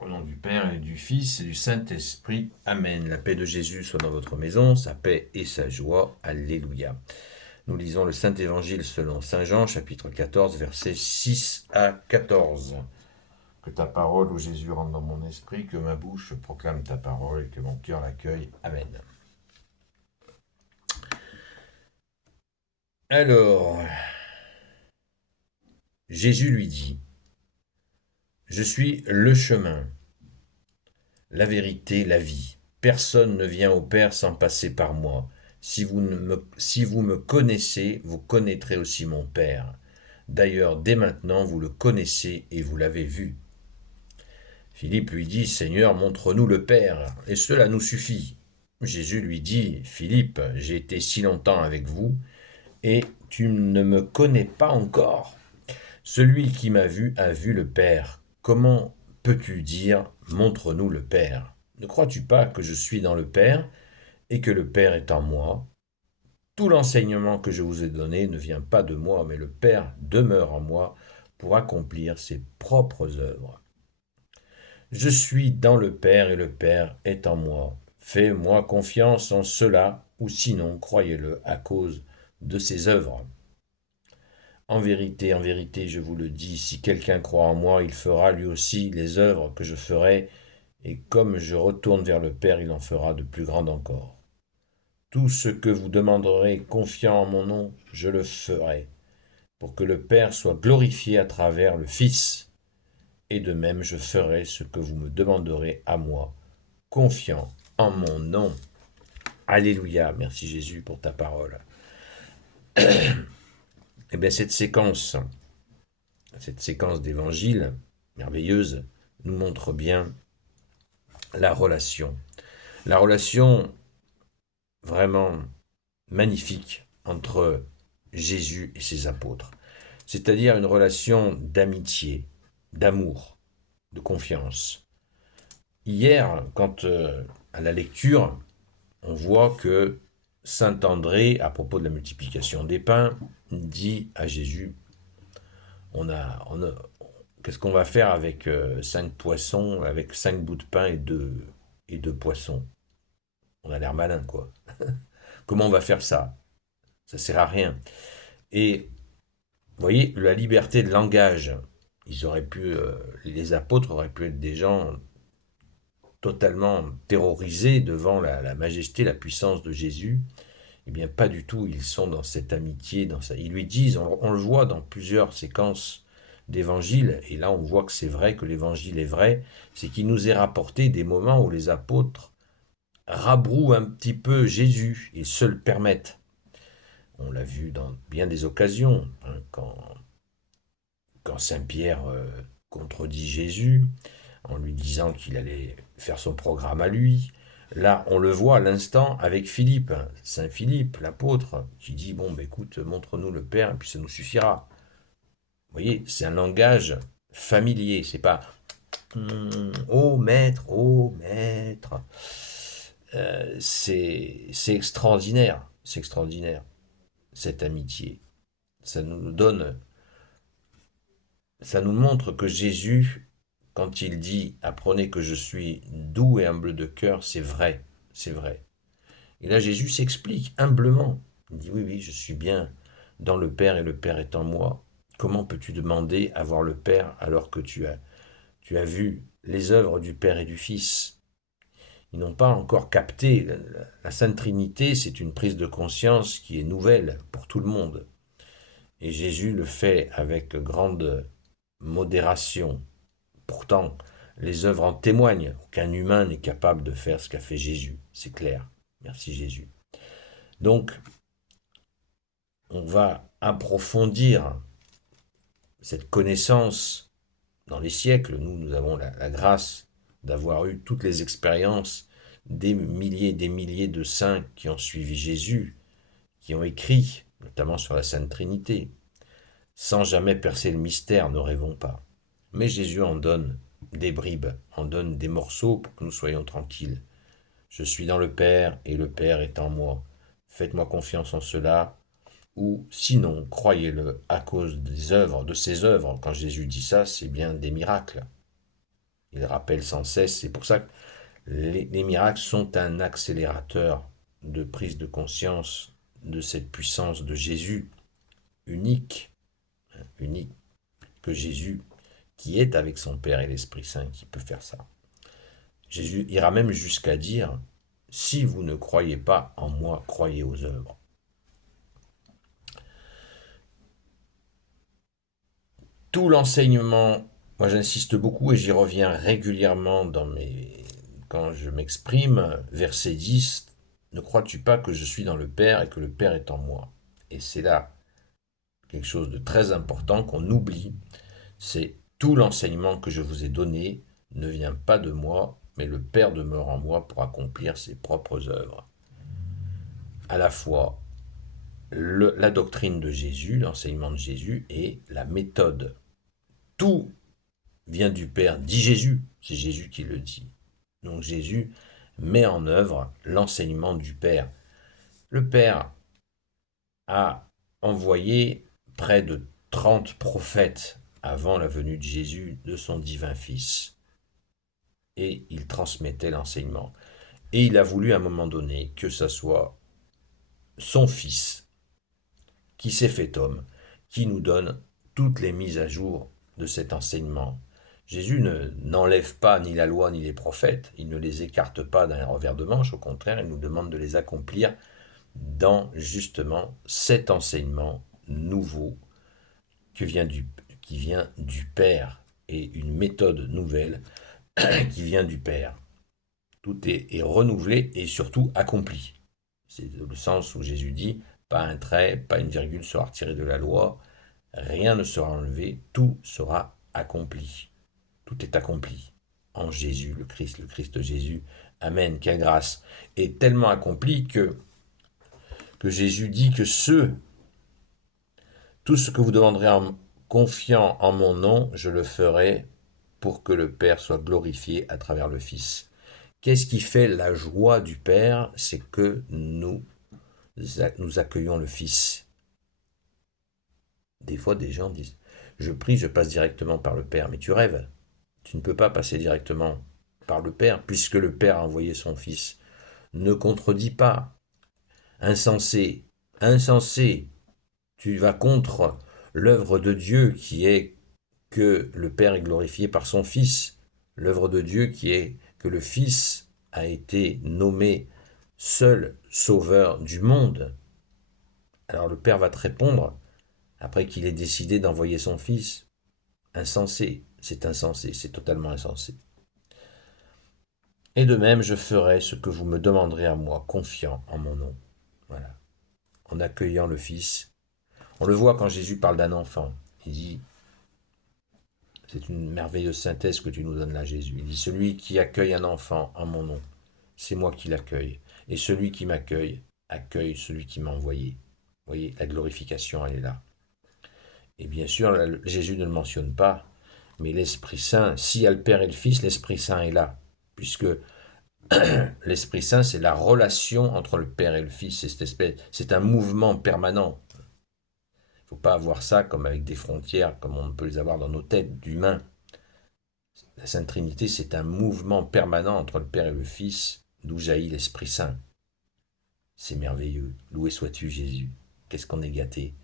Au nom du Père et du Fils et du Saint-Esprit. Amen. La paix de Jésus soit dans votre maison, sa paix et sa joie. Alléluia. Nous lisons le Saint-Évangile selon Saint Jean, chapitre 14, versets 6 à 14. Que ta parole, ô Jésus, rentre dans mon esprit, que ma bouche proclame ta parole et que mon cœur l'accueille. Amen. Alors, Jésus lui dit, je suis le chemin, la vérité, la vie. Personne ne vient au Père sans passer par moi. Si vous me connaissez, vous connaîtrez aussi mon Père. D'ailleurs, dès maintenant, vous le connaissez et vous l'avez vu. Philippe lui dit, Seigneur, montre-nous le Père, et cela nous suffit. Jésus lui dit, Philippe, j'ai été si longtemps avec vous, et tu ne me connais pas encore. Celui qui m'a vu a vu le Père. Comment peux-tu dire, montre-nous le Père? Ne crois-tu pas que je suis dans le Père et que le Père est en moi? Tout l'enseignement que je vous ai donné ne vient pas de moi, mais le Père demeure en moi pour accomplir ses propres œuvres. Je suis dans le Père et le Père est en moi. Fais-moi confiance en cela, ou sinon croyez-le à cause de ses œuvres. En vérité, je vous le dis, si quelqu'un croit en moi, il fera lui aussi les œuvres que je ferai, et comme je retourne vers le Père, il en fera de plus grandes encore. Tout ce que vous demanderez confiant en mon nom, je le ferai, pour que le Père soit glorifié à travers le Fils. Et de même, je ferai ce que vous me demanderez à moi, confiant en mon nom. Alléluia, merci Jésus pour ta parole. Eh bien, cette séquence d'évangile merveilleuse nous montre bien la relation. La relation vraiment magnifique entre Jésus et ses apôtres. C'est-à-dire une relation d'amitié, d'amour, de confiance. Hier, quand à la lecture, on voit que Saint André, à propos de la multiplication des pains, dit à Jésus, qu'est-ce qu'on va faire avec 5 poissons, avec 5 bouts de pain et deux poissons? On a l'air malin, quoi. Comment on va faire ça? Ça sert à rien. Et vous voyez, la liberté de langage, les apôtres auraient pu être des gens totalement terrorisés devant la majesté, la puissance de Jésus. Eh bien, pas du tout. Ils sont dans cette amitié, ils lui disent, on le voit dans plusieurs séquences d'évangile, et là on voit que c'est vrai, que l'évangile est vrai, c'est qu'il nous est rapporté des moments où les apôtres rabrouent un petit peu Jésus, ils se le permettent. On l'a vu dans bien des occasions, hein, quand Saint Pierre contredit Jésus, en lui disant qu'il allait faire son programme à lui. Là, on le voit à l'instant avec Philippe, Saint Philippe, l'apôtre, qui dit, bon, ben écoute, montre-nous le Père, et puis ça nous suffira. Vous voyez, c'est un langage familier, c'est pas oh maître, oh maître. C'est extraordinaire, cette amitié. Ça nous donne, ça nous montre que Jésus, quand il dit apprenez que je suis doux et humble de cœur, c'est vrai, c'est vrai. Et là, Jésus s'explique humblement. Il dit oui, oui, je suis bien dans le Père et le Père est en moi. Comment peux-tu demander à voir le Père alors que tu as vu les œuvres du Père et du Fils? Ils n'ont pas encore capté. La Sainte Trinité, c'est une prise de conscience qui est nouvelle pour tout le monde. Et Jésus le fait avec grande modération. Pourtant, les œuvres en témoignent. Aucun humain n'est capable de faire ce qu'a fait Jésus. C'est clair. Merci Jésus. Donc, on va approfondir cette connaissance dans les siècles. Nous avons la grâce d'avoir eu toutes les expériences des milliers de saints qui ont suivi Jésus, qui ont écrit, notamment sur la Sainte Trinité. Sans jamais percer le mystère, ne rêvons pas. Mais Jésus en donne des bribes, en donne des morceaux pour que nous soyons tranquilles. Je suis dans le Père et le Père est en moi. Faites-moi confiance en cela, ou sinon, croyez-le à cause des œuvres, de ses œuvres. Quand Jésus dit ça, c'est bien des miracles. il rappelle sans cesse. C'est pour ça que les miracles sont un accélérateur de prise de conscience de cette puissance de Jésus unique, unique que Jésus qui est avec son Père et l'Esprit Saint qui peut faire ça. Jésus ira même jusqu'à dire, si vous ne croyez pas en moi, croyez aux œuvres. Tout l'enseignement, moi j'insiste beaucoup et j'y reviens régulièrement quand je m'exprime, verset 10, ne crois-tu pas que je suis dans le Père et que le Père est en moi? Et c'est là quelque chose de très important qu'on oublie, c'est tout l'enseignement que je vous ai donné ne vient pas de moi, mais le Père demeure en moi pour accomplir ses propres œuvres. À la fois la doctrine de Jésus, l'enseignement de Jésus et la méthode. Tout vient du Père, dit Jésus, c'est Jésus qui le dit. Donc Jésus met en œuvre l'enseignement du Père. Le Père a envoyé près de 30 prophètes avant la venue de Jésus, de son divin Fils. Et il transmettait l'enseignement. Et il a voulu à un moment donné que ça soit son Fils qui s'est fait homme, qui nous donne toutes les mises à jour de cet enseignement. Jésus n'enlève pas ni la loi ni les prophètes, il ne les écarte pas d'un revers de manche, au contraire, il nous demande de les accomplir dans justement cet enseignement nouveau qui vient du Père et une méthode nouvelle qui vient du Père. Tout est renouvelé et surtout accompli. C'est le sens où Jésus dit, pas un trait, pas une virgule sera retiré de la loi, rien ne sera enlevé, tout sera accompli. Tout est accompli en Jésus, le Christ Jésus. Amen, quelle grâce. Est tellement accompli que Jésus dit que tout ce que vous demanderez en confiant en mon nom, je le ferai pour que le Père soit glorifié à travers le Fils. Qu'est-ce qui fait la joie du Père? C'est que nous accueillons le Fils. Des fois, des gens disent, je prie, je passe directement par le Père. Mais tu rêves. Tu ne peux pas passer directement par le Père, puisque le Père a envoyé son Fils. Ne contredis pas. Insensé, insensé, tu vas contre l'œuvre de Dieu qui est que le Père est glorifié par son Fils. L'œuvre de Dieu qui est que le Fils a été nommé seul sauveur du monde. Alors le Père va te répondre, après qu'il ait décidé d'envoyer son Fils. Insensé, c'est totalement insensé. Et de même, je ferai ce que vous me demanderez à moi, confiant en mon nom. Voilà. En accueillant le Fils. On le voit quand Jésus parle d'un enfant. Il dit, c'est une merveilleuse synthèse que tu nous donnes là, Jésus. Il dit, celui qui accueille un enfant en mon nom, c'est moi qui l'accueille. Et celui qui m'accueille, accueille celui qui m'a envoyé. Vous voyez, la glorification, elle est là. Et bien sûr, Jésus ne le mentionne pas, mais l'Esprit Saint, s'il y a le Père et le Fils, l'Esprit Saint est là. Puisque l'Esprit Saint, c'est la relation entre le Père et le Fils. C'est un mouvement permanent. Il ne faut pas avoir ça comme avec des frontières, comme on peut les avoir dans nos têtes d'humains. La Sainte Trinité, c'est un mouvement permanent entre le Père et le Fils, d'où jaillit l'Esprit Saint. C'est merveilleux. Loué sois-tu, Jésus. Qu'est-ce qu'on est gâté.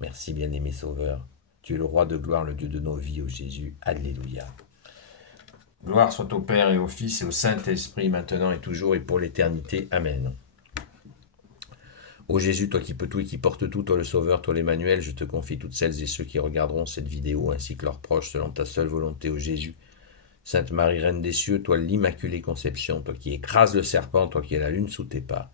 Merci, bien-aimé Sauveur. Tu es le roi de gloire, le Dieu de nos vies, ô Jésus. Alléluia. Gloire soit au Père et au Fils et au Saint-Esprit, maintenant et toujours et pour l'éternité. Amen. Ô Jésus, toi qui peux tout et qui portes tout, toi le Sauveur, toi l'Emmanuel, je te confie toutes celles et ceux qui regarderont cette vidéo, ainsi que leurs proches, selon ta seule volonté, ô Jésus. Sainte Marie, Reine des cieux, toi l'Immaculée Conception, toi qui écrases le serpent, toi qui es la lune sous tes pas.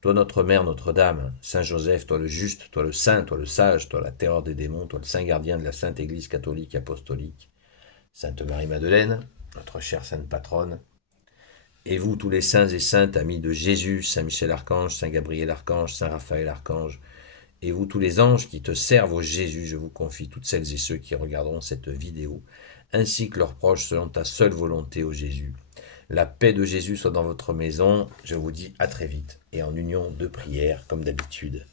Toi notre Mère, Notre-Dame, Saint Joseph, toi le juste, toi le saint, toi le sage, toi la terreur des démons, toi le saint gardien de la Sainte Église catholique apostolique. Sainte Marie-Madeleine, notre chère sainte patronne, et vous tous les saints et saintes amis de Jésus, Saint Michel Archange, Saint Gabriel Archange, Saint Raphaël Archange, et vous tous les anges qui te servent au Jésus, je vous confie toutes celles et ceux qui regarderont cette vidéo, ainsi que leurs proches selon ta seule volonté au Jésus. La paix de Jésus soit dans votre maison, je vous dis à très vite, et en union de prière comme d'habitude.